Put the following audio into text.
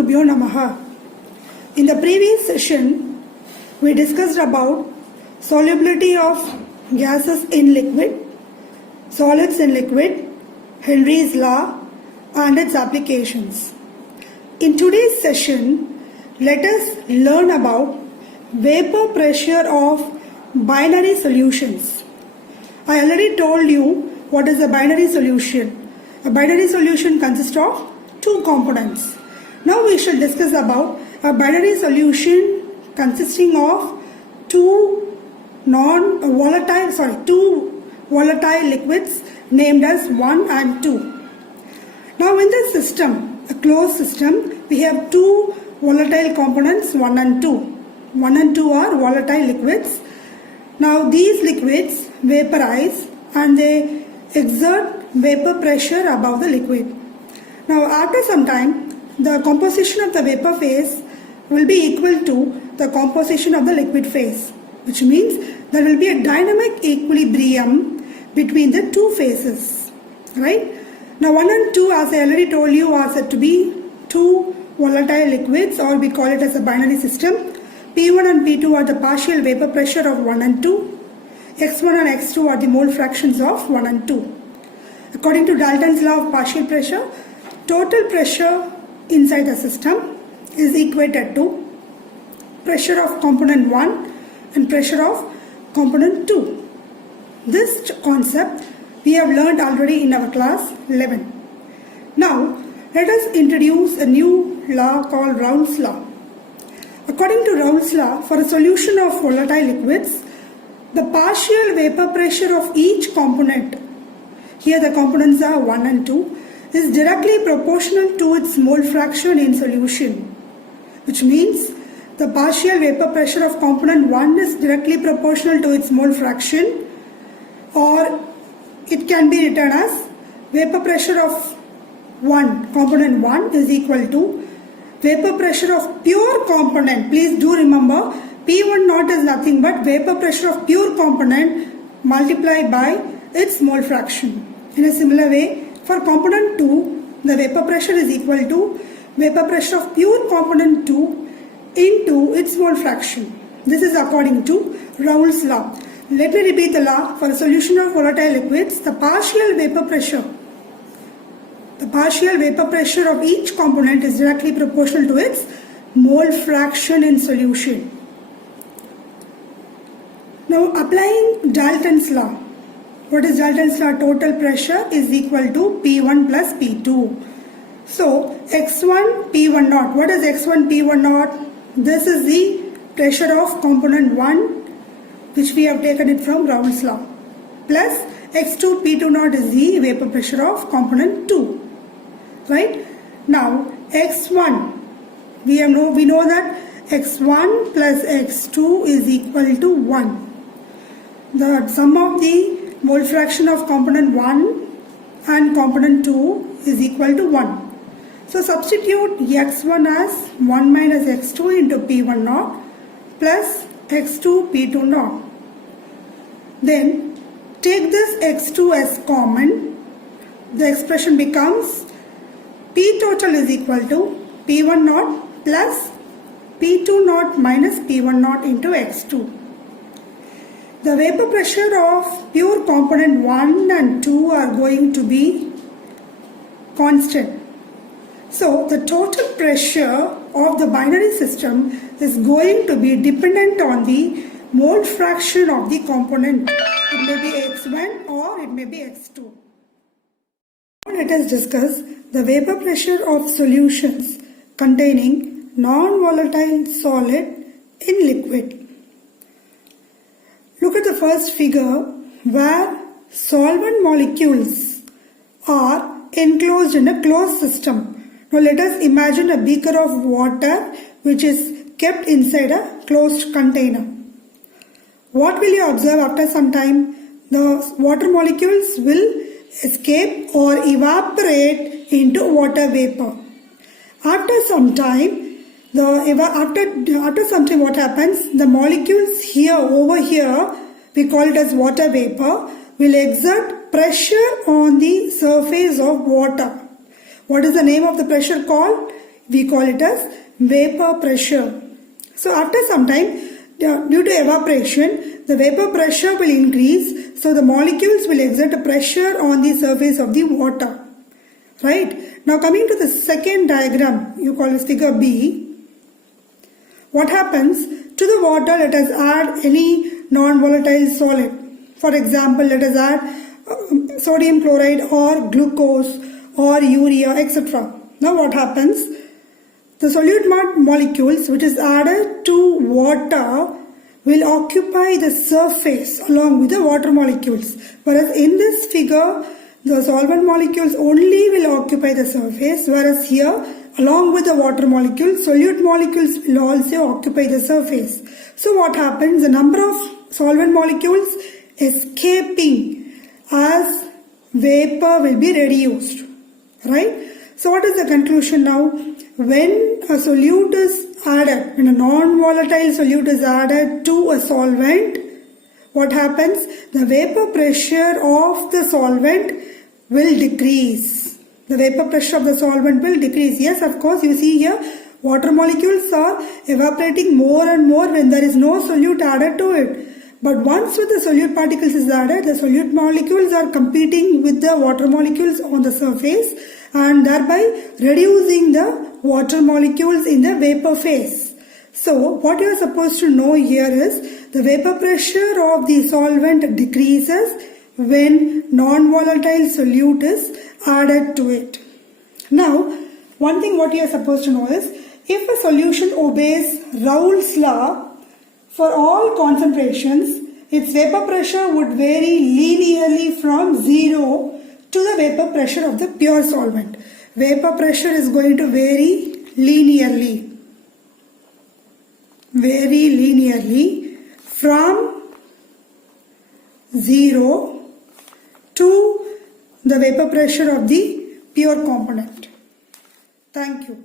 Gurubhyo Namaha. In the previous session, we discussed about solubility of gases in liquid, solids in liquid, Henry's law and its applications. In today's session, let us learn about vapor pressure of binary solutions. I already told you what is a binary solution. A binary solution consists of two components. Now we shall discuss about a binary solution consisting of two volatile liquids named as 1 and 2. Now in this system, a closed system, we have two volatile components 1 and 2. 1 and 2 are volatile liquids. Now these liquids vaporize and they exert vapor pressure above the liquid. Now after some time, the composition of the vapor phase will be equal to the composition of the liquid phase, which means there will be a dynamic equilibrium between the two phases, right? Now 1 and 2, as I already told you, are said to be two volatile liquids, or we call it as a binary system. P1 and P2 are the partial vapor pressure of 1 and 2. X1 and X2 are the mole fractions of 1 and 2. According to Dalton's law of partial pressure, total pressure inside the system is equated to pressure of component 1 and pressure of component 2. This concept we have learned already in our class 11. Now let us introduce a new law called Raoult's law. According to Raoult's law, for a solution of volatile liquids, the partial vapor pressure of each component, here the components are 1 and 2, is directly proportional to its mole fraction in solution, which means the partial vapor pressure of component 1 is directly proportional to its mole fraction, or it can be written as vapor pressure of component 1 is equal to vapor pressure of pure component. Please do remember, P1 naught is nothing but vapor pressure of pure component multiplied by its mole fraction. In a similar way, for component 2, the vapor pressure is equal to vapor pressure of pure component 2 into its mole fraction. This is according to Raoult's law. Let me repeat the law. For a solution of volatile liquids, the partial vapor pressure of each component is directly proportional to its mole fraction in solution. Now applying Dalton's law. What is Dalton's law? Total pressure is equal to P1 plus P2. So X1 P1 naught. What is X1 P1 naught? This is the pressure of component 1, which we have taken it from Raoult's law, plus X2 P2 naught is the vapor pressure of component 2. Right? Now X1, we know that X1 plus X2 is equal to 1. The sum of the mole fraction of component 1 and component 2 is equal to 1. So substitute X1 as 1 minus X2 into P1 naught plus X2 P2 naught. Then take this X2 as common. The expression becomes P total is equal to P1 naught plus P2 naught minus P1 naught into X2. The vapor pressure of pure component 1 and 2 are going to be constant. So the total pressure of the binary system is going to be dependent on the mole fraction of the component. It may be X1 or it may be X2. Now let us discuss the vapor pressure of solutions containing non-volatile solid in liquid. Look at the first figure where solvent molecules are enclosed in a closed system. Now let us imagine a beaker of water which is kept inside a closed container. What will you observe after some time? The water molecules will escape or evaporate into water vapor. After some time, what happens? The molecules over here, we call it as water vapor, will exert pressure on the surface of water. What is the name of the pressure called? We call it as vapor pressure. So after some time, due to evaporation, the vapor pressure will increase, so the molecules will exert a pressure on the surface of the water. Right? Now coming to the second diagram, you call this figure B. What happens to the water? Let us add any non-volatile solid. For example, let us add sodium chloride or glucose or urea, etc. Now what happens? The solute molecules which is added to water will occupy the surface along with the water molecules. Whereas in this figure, the solvent molecules only will occupy the surface, whereas here along with the water molecules, solute molecules will also occupy the surface. So what happens? The number of solvent molecules escaping as vapor will be reduced. Right? So what is the conclusion now? When a solute is added, when a non-volatile solute is added to a solvent, what happens? The vapor pressure of the solvent will decrease. The vapor pressure of the solvent will decrease. Yes, of course, you see here, water molecules are evaporating more and more when there is no solute added to it. But once with the solute particles is added, the solute molecules are competing with the water molecules on the surface and thereby reducing the water molecules in the vapor phase. So what you are supposed to know here is the vapor pressure of the solvent decreases when non-volatile solute is added to it. Now, one thing what you are supposed to know is if a solution obeys Raoult's law, for all concentrations, its vapor pressure would vary linearly from 0 to the vapor pressure of the pure solvent. Vapor pressure is going to vary linearly. From 0 to the vapor pressure of the pure component. Thank you.